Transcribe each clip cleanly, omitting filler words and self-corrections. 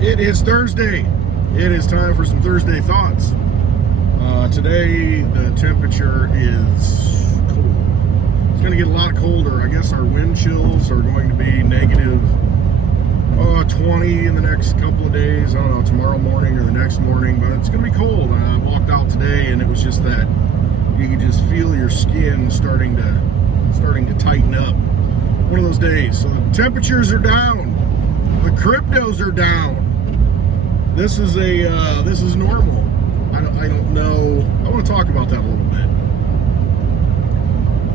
It is Thursday. It is time for some Thursday thoughts. Today the temperature is cold. It's going to get a lot colder. I guess our wind chills are going to be negative 20 in the next couple of days. I don't know, tomorrow morning or the next morning, but it's going to be cold. I walked out today and it was just that you could just feel your skin starting to tighten up. One of those days. So the temperatures are down. The cryptos are down. This is normal. I don't know. I want to talk about that a little bit.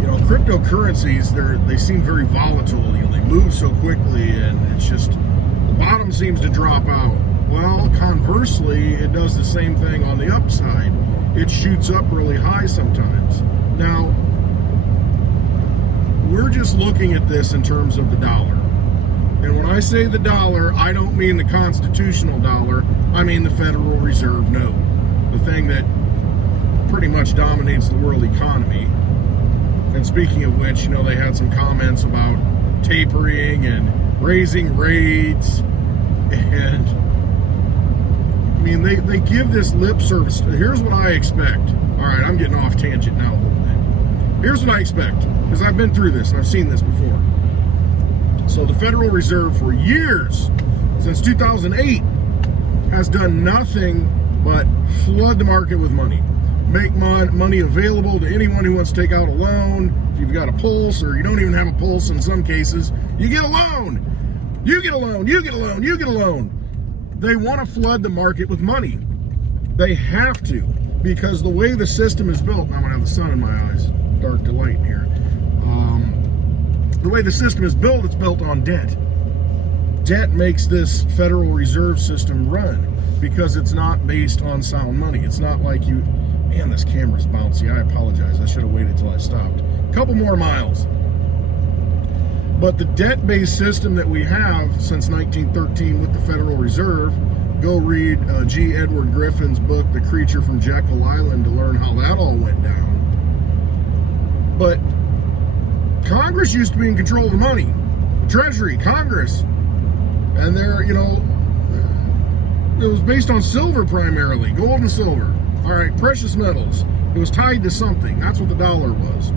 You know, cryptocurrencies, they seem very volatile. You know, they move so quickly, and it's just the bottom seems to drop out. Well, conversely, it does the same thing on the upside. It shoots up really high sometimes. Now, we're just looking at this in terms of the dollar. And when I say the dollar, I don't mean the constitutional dollar. I mean the Federal Reserve note, the thing that pretty much dominates the world economy. And speaking of which, you know, they had some comments about tapering and raising rates. And, I mean, they give this lip service. Here's what I expect. All right, I'm getting off tangent now a little bit. Here's what I expect, because I've been through this and I've seen this before. So the Federal Reserve for years, since 2008, has done nothing but flood the market with money. Make money available to anyone who wants to take out a loan. If you've got a pulse, or you don't even have a pulse in some cases, you get a loan. You get a loan, you get a loan, you get a loan. They want to flood the market with money. They have to, because the way the system is built, now I'm going to have the sun in my eyes, dark to light here. The way the system is built, it's built on debt. Debt makes this Federal Reserve System run because it's not based on sound money. It's not like you, man, this camera's bouncy. I apologize. I should have waited till I stopped. A couple more miles. But the debt-based system that we have since 1913 with the Federal Reserve, go read G. Edward Griffin's book, The Creature from Jekyll Island, to learn how that all went down. But Congress used to be in control of the money. Treasury, Congress. And they're, you know, it was based on silver primarily, gold and silver. All right, precious metals. It was tied to something. That's what the dollar was.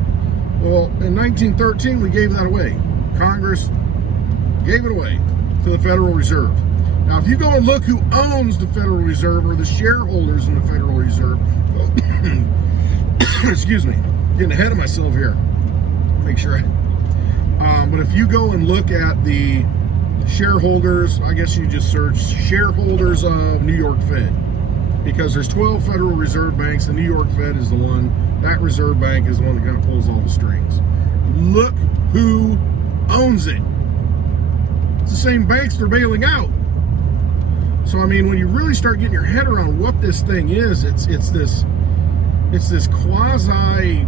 Well, in 1913, we gave that away. Congress gave it away to the Federal Reserve. Now, if you go and look who owns the Federal Reserve, or the shareholders in the Federal Reserve, excuse me, getting ahead of myself here. Make sure but if you go and look at the shareholders, I guess you just search shareholders of New York Fed, because there's 12 Federal Reserve banks. The New York Fed is the one. That Reserve Bank is the one that kind of pulls all the strings. Look who owns it. It's the same banks they're bailing out. So I mean, when you really start getting your head around what this thing is, it's this quasi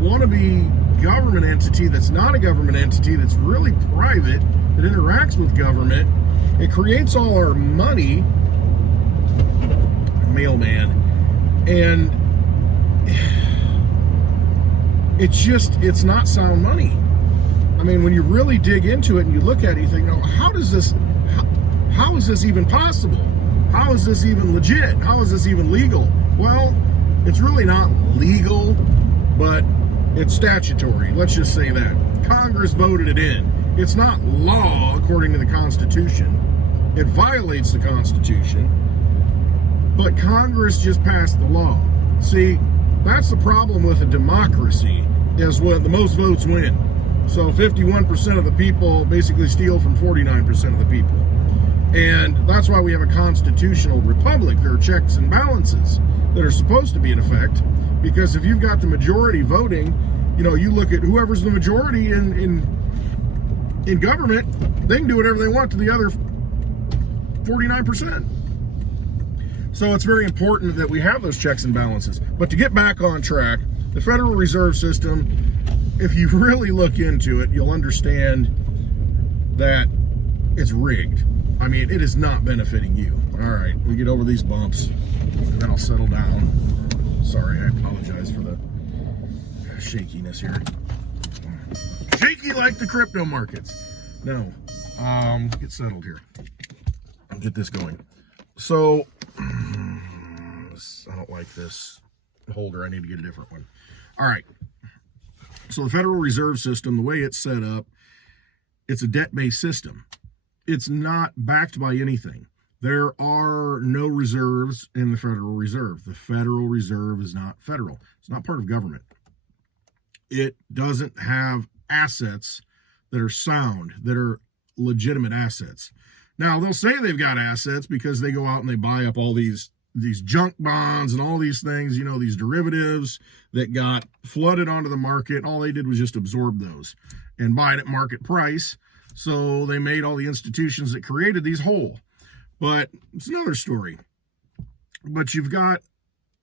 wannabe government entity that's not a government entity, that's really private, that interacts with government. It creates all our money, mailman, and it's not sound money. I mean, when you really dig into it and you look at it, you think, no, how is this even possible? How is this even legit? How is this even legal? Well, it's really not legal, but it's statutory. Let's just say that. Congress voted it in. It's not law according to the Constitution. It violates the Constitution, but Congress just passed the law. See, that's the problem with a democracy, is when the most votes win. So 51% of the people basically steal from 49% of the people. And that's why we have a constitutional republic. There are checks and balances that are supposed to be in effect, because if you've got the majority voting, you know, you look at whoever's the majority in government, they can do whatever they want to the other 49%. So it's very important that we have those checks and balances. But to get back on track, the Federal Reserve System, if you really look into it, you'll understand that it's rigged. I mean, it is not benefiting you. All right, we get over these bumps, and then I'll settle down. Sorry, I apologize for the shakiness here. Shaky like the crypto markets. No, get settled here. get this going. So, I don't like this holder. I need to get a different one. All right. So the Federal Reserve System, the way it's set up, it's a debt-based system. It's not backed by anything. There are no reserves in the Federal Reserve. The Federal Reserve is not federal. It's not part of government. It doesn't have assets that are sound, that are legitimate assets. Now, they'll say they've got assets because they go out and they buy up all these junk bonds and all these things, you know, these derivatives that got flooded onto the market. All they did was just absorb those and buy it at market price. So they made all the institutions that created these whole. But it's another story. But you've got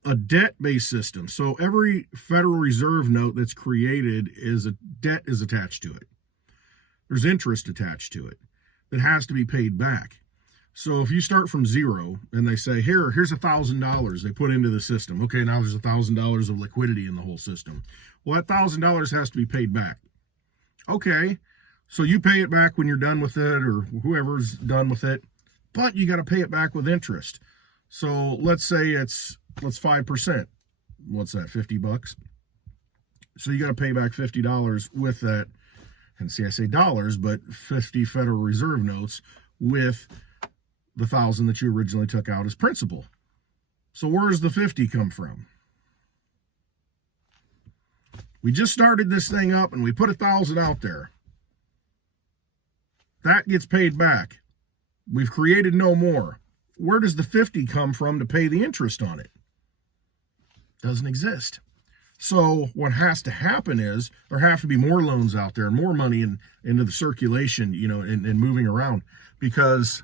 a debt-based system. So every Federal Reserve note that's created is a debt is attached to it. There's interest attached to it that has to be paid back. So if you start from zero and they say, here's $1,000 they put into the system. Okay, now there's $1,000 of liquidity in the whole system. Well, that $1,000 has to be paid back. Okay, so you pay it back when you're done with it, or whoever's done with it, but you got to pay it back with interest. So let's say it's 5%. What's that, $50? So you got to pay back $50 with that. And see, I say dollars, but 50 Federal Reserve notes with the 1,000 that you originally took out as principal. So where does the 50 come from? We just started this thing up and we put 1,000 out there. That gets paid back. We've created no more. Where does the 50 come from to pay the interest on it? Doesn't exist. So what has to happen is there have to be more loans out there, more money into the circulation, you know, and moving around, because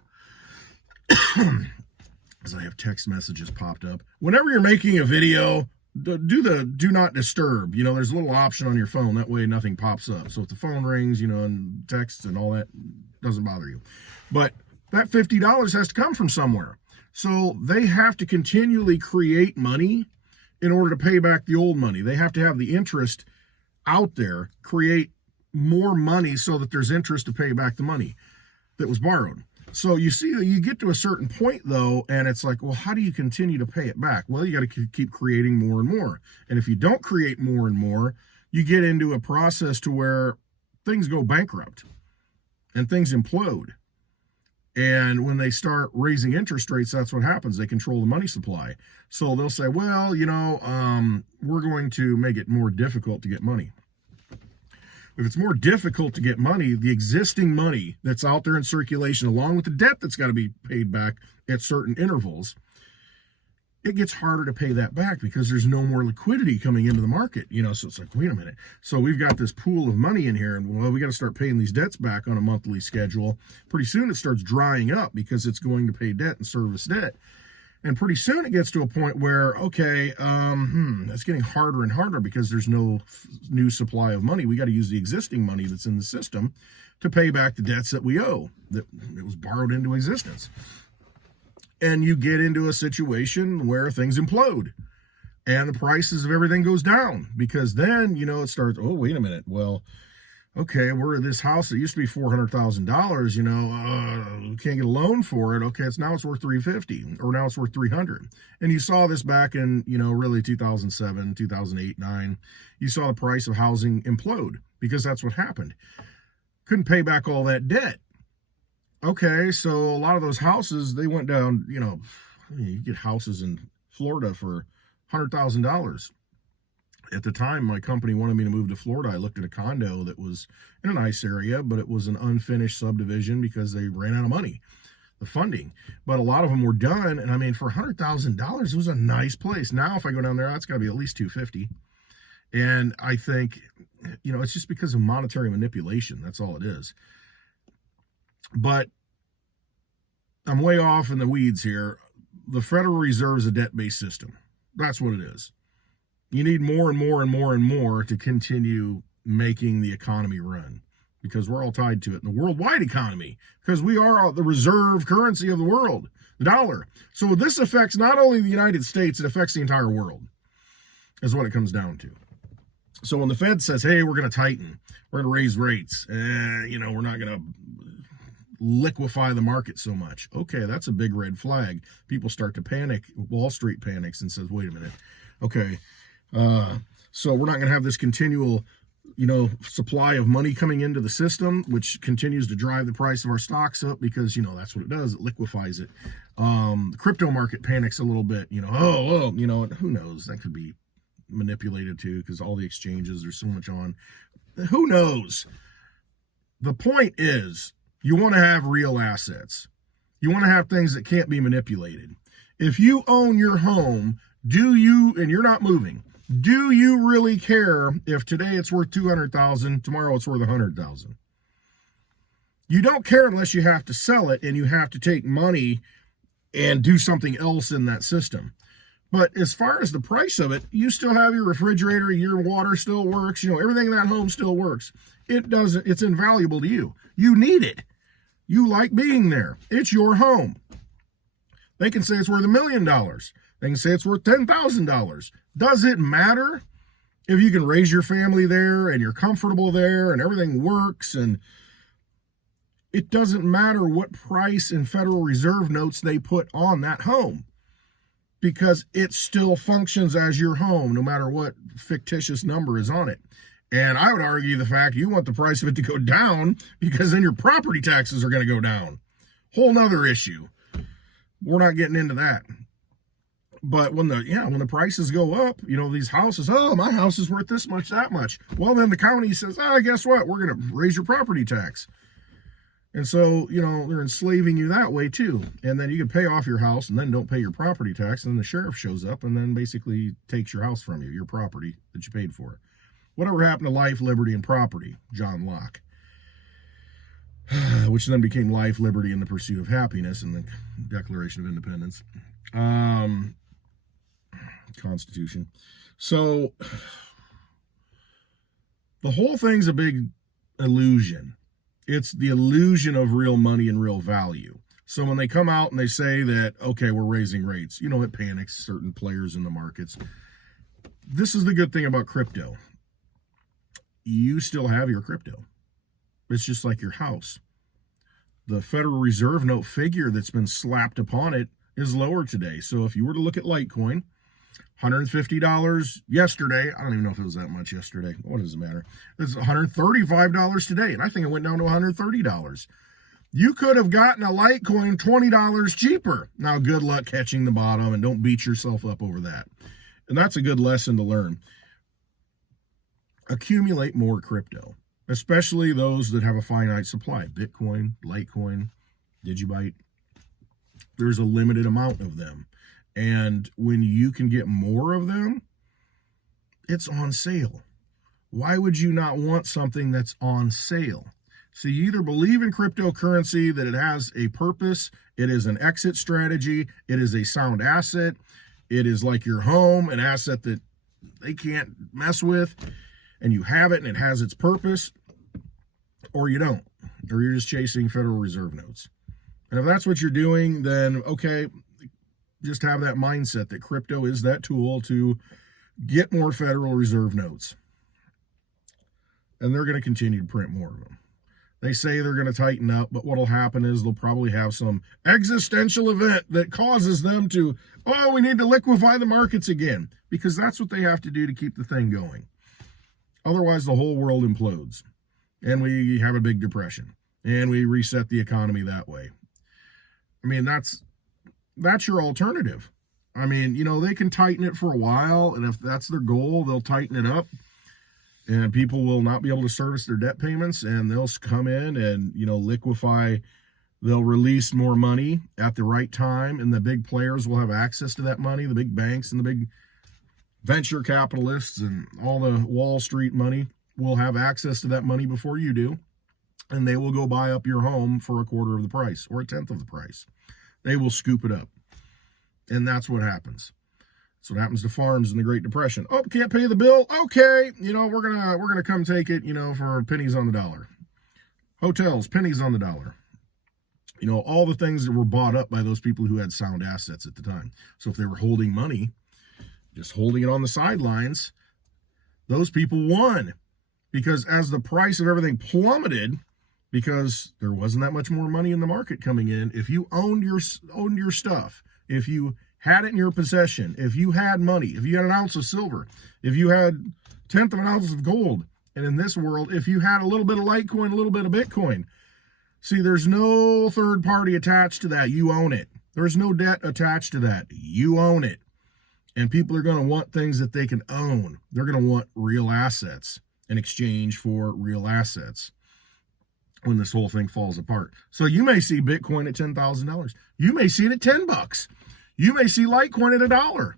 as I have text messages popped up, whenever you're making a video, do the do not disturb. You know, there's a little option on your phone. That way nothing pops up. So if the phone rings, you know, and texts and all that, doesn't bother you. But that $50 has to come from somewhere. So they have to continually create money in order to pay back the old money. They have to have the interest out there, create more money so that there's interest to pay back the money that was borrowed. So you see, you get to a certain point though, and it's like, well, how do you continue to pay it back? Well, you got to keep creating more and more. And if you don't create more and more, you get into a process to where things go bankrupt and things implode. And when they start raising interest rates, that's what happens. They control the money supply. So they'll say, well, you know, we're going to make it more difficult to get money. If it's more difficult to get money, the existing money that's out there in circulation, along with the debt that's got to be paid back at certain intervals, it gets harder to pay that back because there's no more liquidity coming into the market, you know. So it's like, wait a minute. So we've got this pool of money in here, and well, we got to start paying these debts back on a monthly schedule. Pretty soon it starts drying up because it's going to pay debt and service debt. And pretty soon it gets to a point where, okay, that's getting harder and harder because there's no new supply of money. We got to use the existing money that's in the system to pay back the debts that we owe, that it was borrowed into existence. And you get into a situation where things implode and the prices of everything goes down, because then, you know, it starts, oh, wait a minute. Well, okay, we're this house that used to be $400,000, you know, can't get a loan for it. Okay, now it's worth $350, or now it's worth $300. And you saw this back in, you know, really 2007, 2008, 9. You saw the price of housing implode because that's what happened. Couldn't pay back all that debt. Okay, so a lot of those houses, they went down, you know, you get houses in Florida for $100,000. At the time, my company wanted me to move to Florida. I looked at a condo that was in a nice area, but it was an unfinished subdivision because they ran out of money, the funding. But a lot of them were done, and I mean, for $100,000, it was a nice place. Now, if I go down there, that's got to be at least $250. And I think, you know, it's just because of monetary manipulation. That's all it is. But I'm way off in the weeds here. The Federal Reserve is a debt-based system. That's what it is. You need more and more and more and more to continue making the economy run, because we're all tied to it in the worldwide economy, because we are the reserve currency of the world, the dollar. So this affects not only the United States, it affects the entire world, is what it comes down to. So when the Fed says, hey, we're going to tighten, we're going to raise rates, you know, we're not going to liquefy the market so much. Okay, that's a big red flag. People start to panic. Wall Street panics and says, wait a minute. Okay, so we're not going to have this continual, supply of money coming into the system, which continues to drive the price of our stocks up because, that's what it does. It liquefies it. The crypto market panics a little bit, who knows? That could be manipulated too because all the exchanges, there's so much on. Who knows? The point is, you want to have real assets. You want to have things that can't be manipulated. If you own your home, and you're not moving, do you really care if today it's worth $200,000, tomorrow it's worth $100,000? You don't care unless you have to sell it and you have to take money and do something else in that system. But as far as the price of it, you still have your refrigerator, your water still works, everything in that home still works. It's invaluable to you. You need it. You like being there. It's your home. They can say it's worth $1 million. They can say it's worth $10,000. Does it matter if you can raise your family there and you're comfortable there and everything works? And it doesn't matter what price in Federal Reserve notes they put on that home, because it still functions as your home no matter what fictitious number is on it. And I would argue the fact you want the price of it to go down because then your property taxes are going to go down. Whole nother issue. We're not getting into that. But when the prices go up, these houses, my house is worth this much, that much. Well, then the county says, guess what? We're going to raise your property tax. And so, they're enslaving you that way too. And then you can pay off your house and then don't pay your property tax. And then the sheriff shows up and then basically takes your house from you, your property that you paid for. Whatever happened to life, liberty, and property? John Locke. Which then became life, liberty, and the pursuit of happiness in the Declaration of Independence. Constitution. So the whole thing's a big illusion. It's the illusion of real money and real value. So when they come out and they say that, okay, we're raising rates, it panics certain players in the markets. This is the good thing about crypto. You still have your crypto. It's just like your house. The Federal Reserve note figure that's been slapped upon it is lower today. So if you were to look at Litecoin, $150 yesterday. I don't even know if it was that much yesterday. What does it matter? It's $135 today, and I think it went down to $130. You could have gotten a Litecoin $20 cheaper. Now, good luck catching the bottom, and don't beat yourself up over that. And that's a good lesson to learn. Accumulate more crypto, especially those that have a finite supply. Bitcoin, Litecoin, Digibyte. There's a limited amount of them. And when you can get more of them, it's on sale. Why would you not want something that's on sale? So you either believe in cryptocurrency, that it has a purpose, it is an exit strategy, it is a sound asset, it is like your home, an asset that they can't mess with, and you have it and it has its purpose, or you don't, or you're just chasing Federal Reserve notes. And if that's what you're doing, then okay, just have that mindset that crypto is that tool to get more Federal Reserve notes. And they're going to continue to print more of them. They say they're going to tighten up, but what'll happen is they'll probably have some existential event that causes them to, we need to liquefy the markets again, because that's what they have to do to keep the thing going. Otherwise, the whole world implodes, and we have a big depression, and we reset the economy that way. I mean, that's your alternative. I mean, they can tighten it for a while, and if that's their goal, they'll tighten it up, and people will not be able to service their debt payments, and they'll come in and, liquefy. They'll release more money at the right time, and the big players will have access to that money. The big banks and the big venture capitalists and all the Wall Street money will have access to that money before you do, and they will go buy up your home for a quarter of the price or a tenth of the price. They will scoop it up. And that's what happens. That's what happens to farms in the Great Depression. Oh, can't pay the bill? Okay, we're gonna come take it, for pennies on the dollar. Hotels, pennies on the dollar. All the things that were bought up by those people who had sound assets at the time. So if they were holding money, just holding it on the sidelines, those people won. Because as the price of everything plummeted, because there wasn't that much more money in the market coming in. If you owned your stuff, if you had it in your possession, if you had money, if you had an ounce of silver, if you had 1/10 of an ounce of gold, and in this world, if you had a little bit of Litecoin, a little bit of Bitcoin, see, there's no third party attached to that. You own it. There's no debt attached to that. You own it. And people are going to want things that they can own. They're going to want real assets in exchange for real assets when this whole thing falls apart. So you may see Bitcoin at $10,000. You may see it at $10. You may see Litecoin at $1.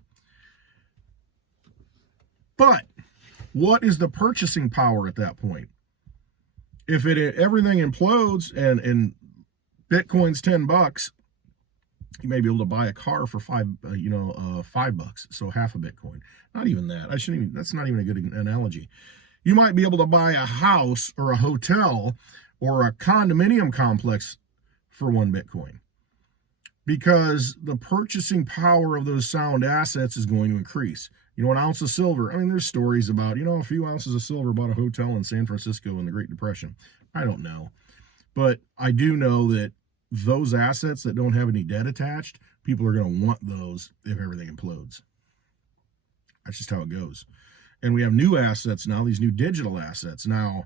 But what is the purchasing power at that point? If everything implodes and Bitcoin's $10, you may be able to buy a car for $5, so half a Bitcoin. Not even that. That's not even a good analogy. You might be able to buy a house or a hotel or a condominium complex for 1 Bitcoin, because the purchasing power of those sound assets is going to increase. An ounce of silver. I mean, there's stories about, a few ounces of silver bought a hotel in San Francisco in the Great Depression. I don't know. But I do know that those assets that don't have any debt attached, people are going to want those if everything implodes. That's just how it goes. And we have new assets now, these new digital assets. Now,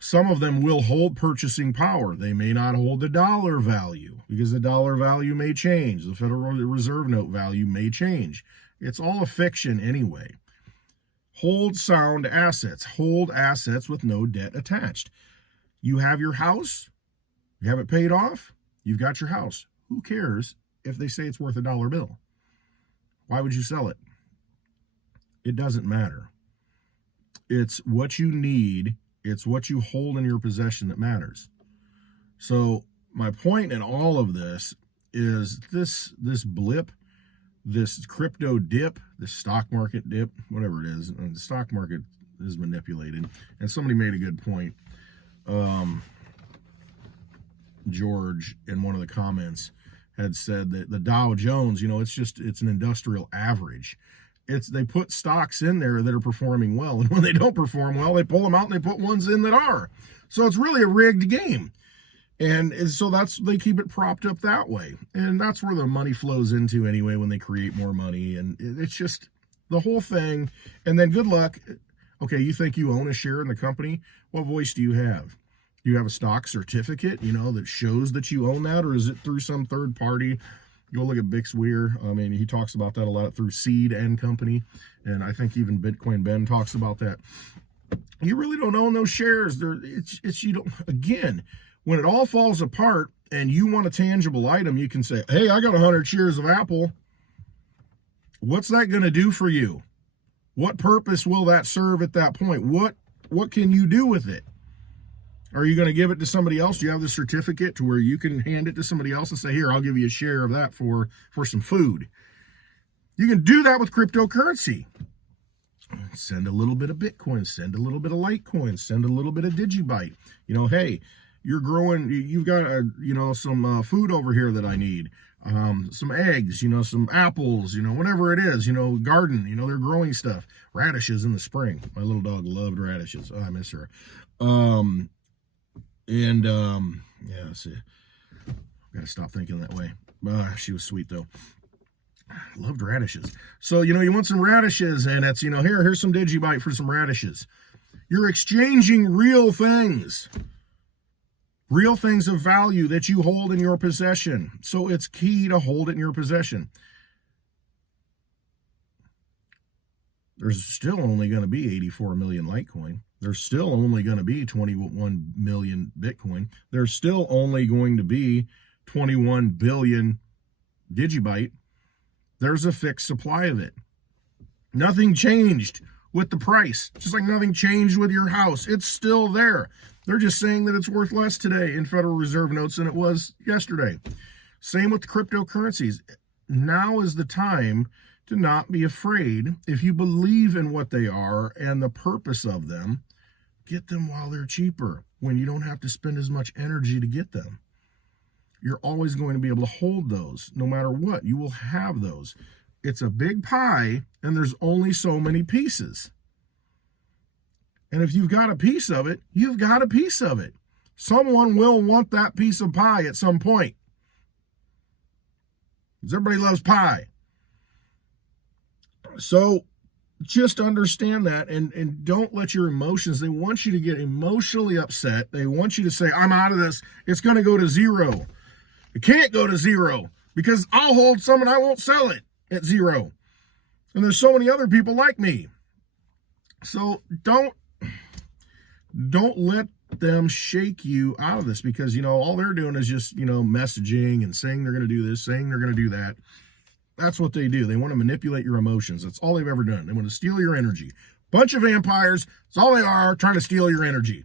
some of them will hold purchasing power. They may not hold the dollar value, because the dollar value may change. The Federal Reserve note value may change. It's all a fiction anyway. Hold sound assets. Hold assets with no debt attached. You have your house. You have it paid off. You've got your house. Who cares if they say it's worth $1 bill? Why would you sell it? It doesn't matter. It's what you need. It's what you hold in your possession that matters. So my point in all of this is this blip, this crypto dip, this stock market dip, whatever it is. The stock market is manipulated. And somebody made a good point. George, in one of the comments, had said that the Dow Jones, it's an industrial average. They put stocks in there that are performing well, and when they don't perform well, they pull them out and they put ones in that are. So it's really a rigged game. And so they keep it propped up that way. And that's where the money flows into anyway when they create more money. And it's just the whole thing. And then good luck. Okay, you think you own a share in the company? What voice do you have? Do you have a stock certificate, that shows that you own that? Or is it through some third party? Go look at Bix Weir. I mean, he talks about that a lot through Seed and Company. And I think even Bitcoin Ben talks about that. You really don't own those shares. Again, when it all falls apart and you want a tangible item, you can say, hey, I got 100 shares of Apple. What's that going to do for you? What purpose will that serve at that point? What can you do with it? Are you going to give it to somebody else? Do you have the certificate to where you can hand it to somebody else and say, here, I'll give you a share of that for some food? You can do that with cryptocurrency. Send a little bit of Bitcoin, send a little bit of Litecoin, send a little bit of Digibyte. Hey, you're growing, you've got, some food over here that I need. Some eggs, some apples, whatever it is, garden, they're growing stuff. Radishes in the spring. My little dog loved radishes. Oh, I miss her. Yeah, let's see. Gotta stop thinking that way. She was sweet though. Loved radishes. So, you want some radishes, and it's, here's some Digibyte for some radishes. You're exchanging real things of value that you hold in your possession. So it's key to hold it in your possession. There's still only going to be 84 million Litecoin. There's still only going to be 21 million Bitcoin. There's still only going to be 21 billion Digibyte. There's a fixed supply of it. Nothing changed with the price, just like nothing changed with your house. It's still there. They're just saying that it's worth less today in Federal Reserve notes than it was yesterday. Same with the cryptocurrencies. Now is the time to not be afraid. If you believe in what they are and the purpose of them, get them while they're cheaper, when you don't have to spend as much energy to get them. You're always going to be able to hold those no matter what. You will have those. It's a big pie, and there's only so many pieces. And if you've got a piece of it, you've got a piece of it. Someone will want that piece of pie at some point. Because everybody loves pie. So just understand that and don't let your emotions, they want you to get emotionally upset. They want you to say, I'm out of this. It's going to go to zero. It can't go to zero because I'll hold some and I won't sell it at zero. And there's so many other people like me. So don't let them shake you out of this because, all they're doing is just, messaging and saying they're going to do this, saying they're going to do that. That's what they do. They want to manipulate your emotions. That's all they've ever done. They want to steal your energy. Bunch of vampires. That's all they are, trying to steal your energy.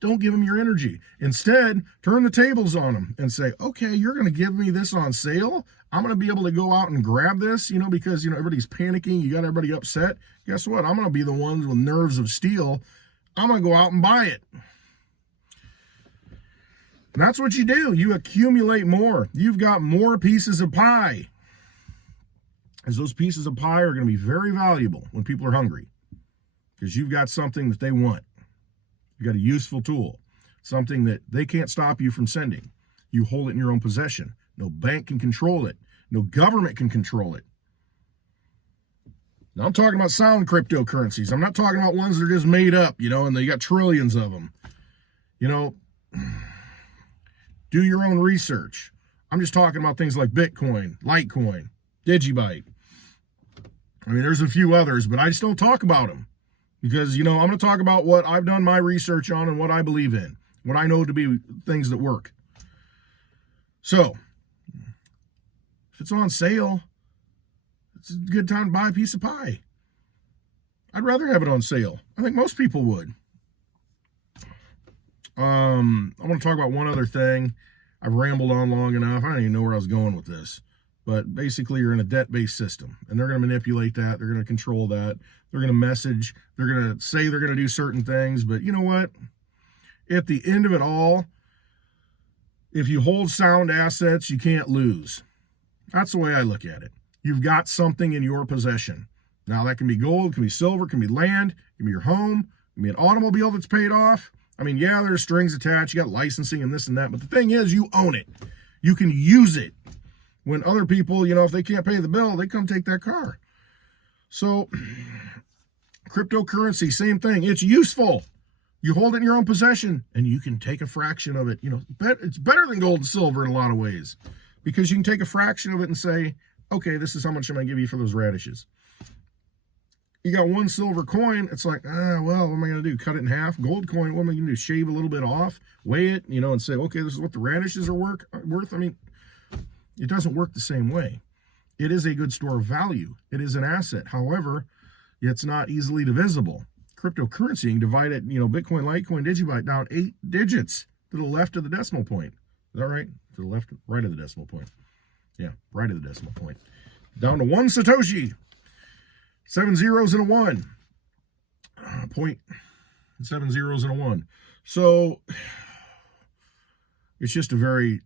Don't give them your energy. Instead, turn the tables on them and say, okay, you're going to give me this on sale. I'm going to be able to go out and grab this, because, everybody's panicking. You got everybody upset. Guess what? I'm going to be the ones with nerves of steel. I'm going to go out and buy it. And that's what you do. You accumulate more. You've got more pieces of pie. As those pieces of pie are going to be very valuable when people are hungry because you've got something that they want. You've got a useful tool, something that they can't stop you from sending. You hold it in your own possession. No bank can control it. No government can control it. Now, I'm talking about sound cryptocurrencies. I'm not talking about ones that are just made up, and they got trillions of them. Do your own research. I'm just talking about things like Bitcoin, Litecoin, Digibyte. I mean, there's a few others, but I just don't talk about them because, I'm going to talk about what I've done my research on and what I believe in, what I know to be things that work. So, if it's on sale, it's a good time to buy a piece of pie. I'd rather have it on sale. I think most people would. I want to talk about one other thing. I've rambled on long enough. I don't even know where I was going with this. But basically, you're in a debt-based system, and they're going to manipulate that. They're going to control that. They're going to message. They're going to say they're going to do certain things. But you know what? At the end of it all, if you hold sound assets, you can't lose. That's the way I look at it. You've got something in your possession. Now, that can be gold, can be silver, can be land, can be your home, can be an automobile that's paid off. I mean, yeah, there's strings attached. You got licensing and this and that. But the thing is, you own it. You can use it. When other people, if they can't pay the bill, they come take that car. So, cryptocurrency, same thing. It's useful. You hold it in your own possession, and you can take a fraction of it. It's better than gold and silver in a lot of ways because you can take a fraction of it and say, okay, this is how much I'm going to give you for those radishes. You got one silver coin, it's like, well, what am I going to do? Cut it in half? Gold coin, what am I going to do? Shave a little bit off, weigh it, and say, okay, this is what the radishes are worth. I mean, it doesn't work the same way. It is a good store of value. It is an asset. However, it's not easily divisible. Cryptocurrency, you can divide it, Bitcoin, Litecoin, Digibyte down 8 digits to the left of the decimal point. Is that right? To the left, right of the decimal point. Yeah, right of the decimal point. Down to 1 Satoshi. 7 zeros and a 1. Point. 7 zeros and a 1. So it's just a very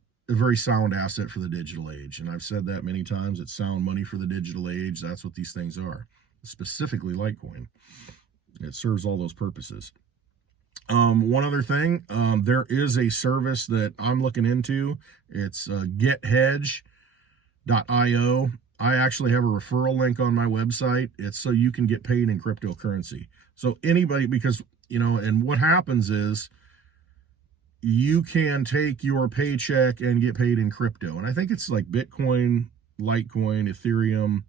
sound asset for the digital age. And I've said that many times. It's sound money for the digital age. That's what these things are. Specifically Litecoin. It serves all those purposes. One other thing, there is a service that I'm looking into. It's gethedge.io. I actually have a referral link on my website. It's so you can get paid in cryptocurrency. So anybody, because, and what happens is you can take your paycheck and get paid in crypto. And I think it's like Bitcoin, Litecoin, Ethereum,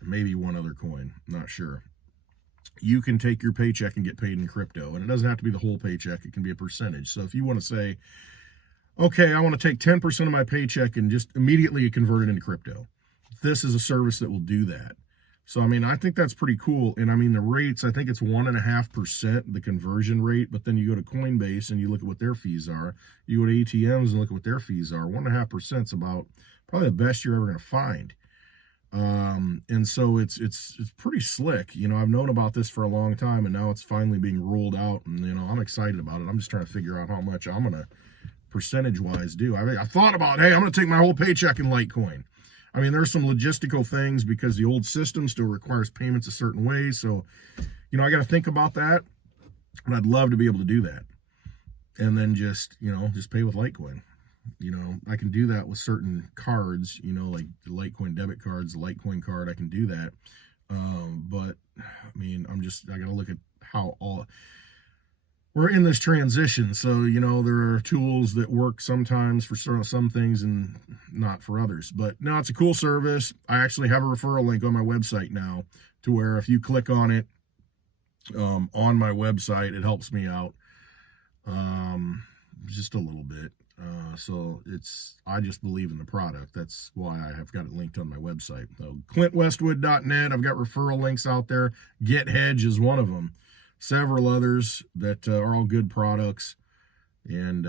maybe one other coin. I'm not sure. You can take your paycheck and get paid in crypto. And it doesn't have to be the whole paycheck. It can be a percentage. So if you want to say, okay, I want to take 10% of my paycheck and just immediately convert it into crypto. This is a service that will do that. So, I think that's pretty cool. And the rates, I think it's 1.5%, the conversion rate. But then you go to Coinbase and you look at what their fees are. You go to ATMs and look at what their fees are. 1.5% is about probably the best you're ever going to find. And so it's pretty slick. I've known about this for a long time, and now it's finally being rolled out. And, I'm excited about it. I'm just trying to figure out how much I'm going to percentage-wise do. I thought about, hey, I'm going to take my whole paycheck in Litecoin. There's some logistical things because the old system still requires payments a certain way. So, I got to think about that. And I'd love to be able to do that. and then just pay with Litecoin. I can do that with certain cards, like the Litecoin debit cards, the Litecoin card. I can do that. But I mean, I got to look at how we're in this transition. So, there are tools that work sometimes for some things and not for others. But no, it's a cool service. I actually have a referral link on my website now, to where if you click on it on my website, it helps me out just a little bit. So I just believe in the product. That's why I have got it linked on my website. So ClintWestwood.net. I've got referral links out there. GetHedge is one of them. Several others that are all good products. And,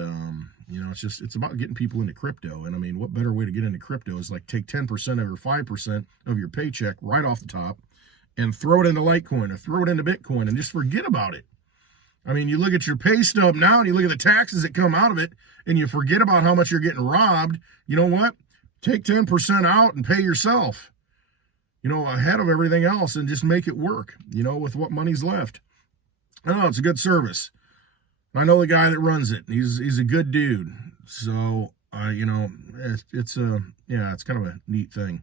it's about getting people into crypto. And I mean, what better way to get into crypto is like take 10% of your 5% of your paycheck right off the top and throw it into Litecoin or throw it into Bitcoin and just forget about it. I mean, you look at your pay stub now and you look at the taxes that come out of it and you forget about how much you're getting robbed. You know what? Take 10% out and pay yourself, ahead of everything else, and just make it work, with what money's left. I don't know, it's a good service. I know the guy that runs it. He's a good dude. So, it's kind of a neat thing.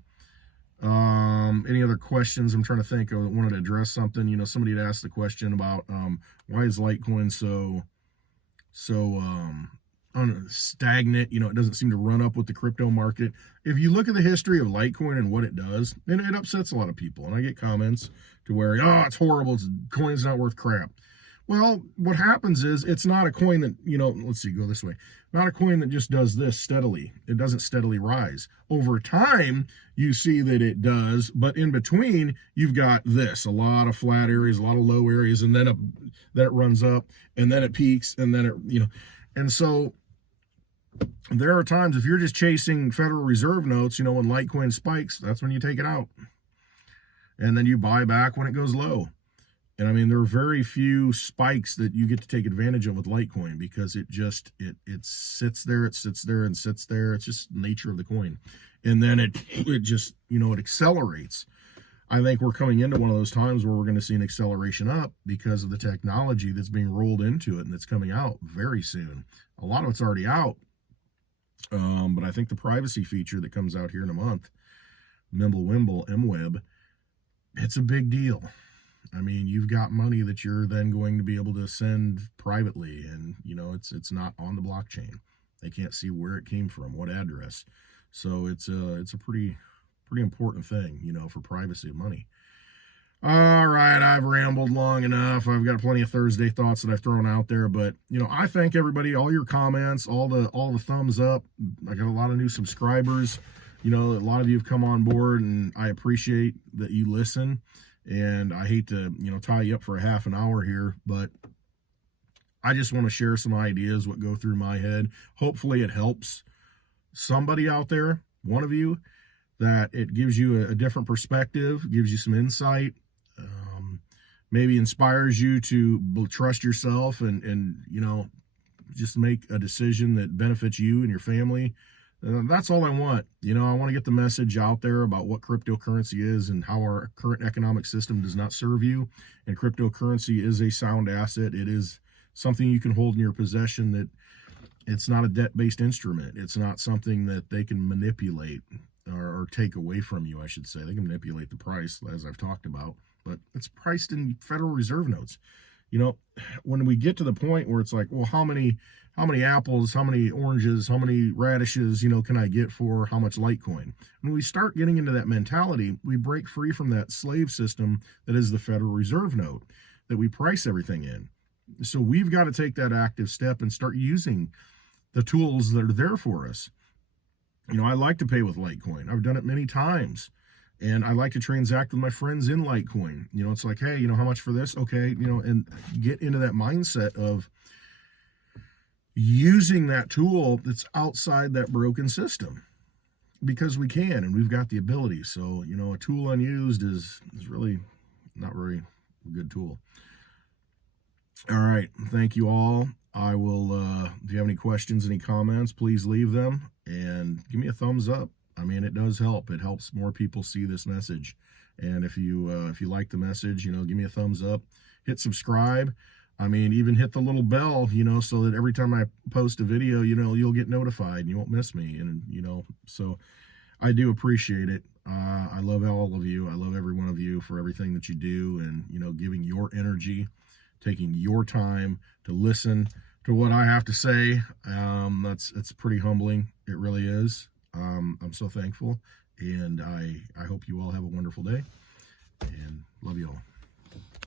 Any other questions? I'm trying to think. I wanted to address something. Somebody had asked the question about why is Litecoin so stagnant? It doesn't seem to run up with the crypto market. If you look at the history of Litecoin and what it does, and it upsets a lot of people. And I get comments to where, it's horrible. Coin's not worth crap. Well, what happens is it's not a coin that, let's see, go this way. Not a coin that just does this steadily. It doesn't steadily rise. Over time, you see that it does, but in between, you've got this, a lot of flat areas, a lot of low areas, and then it runs up, and then it peaks, and then it, and so there are times if you're just chasing Federal Reserve notes, when Litecoin spikes, that's when you take it out. And then you buy back when it goes low. And I mean, there are very few spikes that you get to take advantage of with Litecoin because it sits there, and sits there. It's just the nature of the coin. And then it just, it accelerates. I think we're coming into one of those times where we're going to see an acceleration up because of the technology that's being rolled into it and that's coming out very soon. A lot of it's already out. But I think the privacy feature that comes out here in a month, Mimblewimble, MWeb, it's a big deal. I mean, you've got money that you're then going to be able to send privately, and it's not on the blockchain. They can't see where it came from, what address. So it's a pretty important thing, for privacy of money. All right, I've rambled long enough. I've got plenty of Thursday thoughts that I've thrown out there, but I thank everybody, all your comments, all the thumbs up. I got a lot of new subscribers. A lot of you have come on board, and I appreciate that you listen. And I hate to, tie you up for a half an hour here, but I just want to share some ideas, what go through my head. Hopefully it helps somebody out there, one of you, that it gives you a different perspective, gives you some insight, maybe inspires you to trust yourself and just make a decision that benefits you and your family. That's all I want. I want to get the message out there about what cryptocurrency is and how our current economic system does not serve you. And cryptocurrency is a sound asset. It is something you can hold in your possession, that it's not a debt-based instrument. It's not something that they can manipulate or take away from you, I should say. They can manipulate the price, as I've talked about, but it's priced in Federal Reserve notes. When we get to the point where it's like, well, how many apples, how many oranges, how many radishes, can I get for how much Litecoin? When we start getting into that mentality, we break free from that slave system that is the Federal Reserve note that we price everything in. So we've got to take that active step and start using the tools that are there for us. I like to pay with Litecoin. I've done it many times. And I like to transact with my friends in Litecoin. It's like, hey, how much for this? Okay, and get into that mindset of using that tool that's outside that broken system, because we can, and we've got the ability. So, a tool unused is really not very good tool. All right. Thank you all. I will, if you have any questions, any comments, please leave them and give me a thumbs up. I mean, it does help. It helps more people see this message. And if you like the message, give me a thumbs up, hit subscribe. I mean, even hit the little bell, you know, so that every time I post a video, you know, you'll get notified and you won't miss me. And, you know, so I do appreciate it. I love all of you. I love every one of you for everything that you do, and, you know, giving your energy, taking your time to listen to what I have to say. It's pretty humbling. It really is. I'm so thankful, and I hope you all have a wonderful day, and love you all.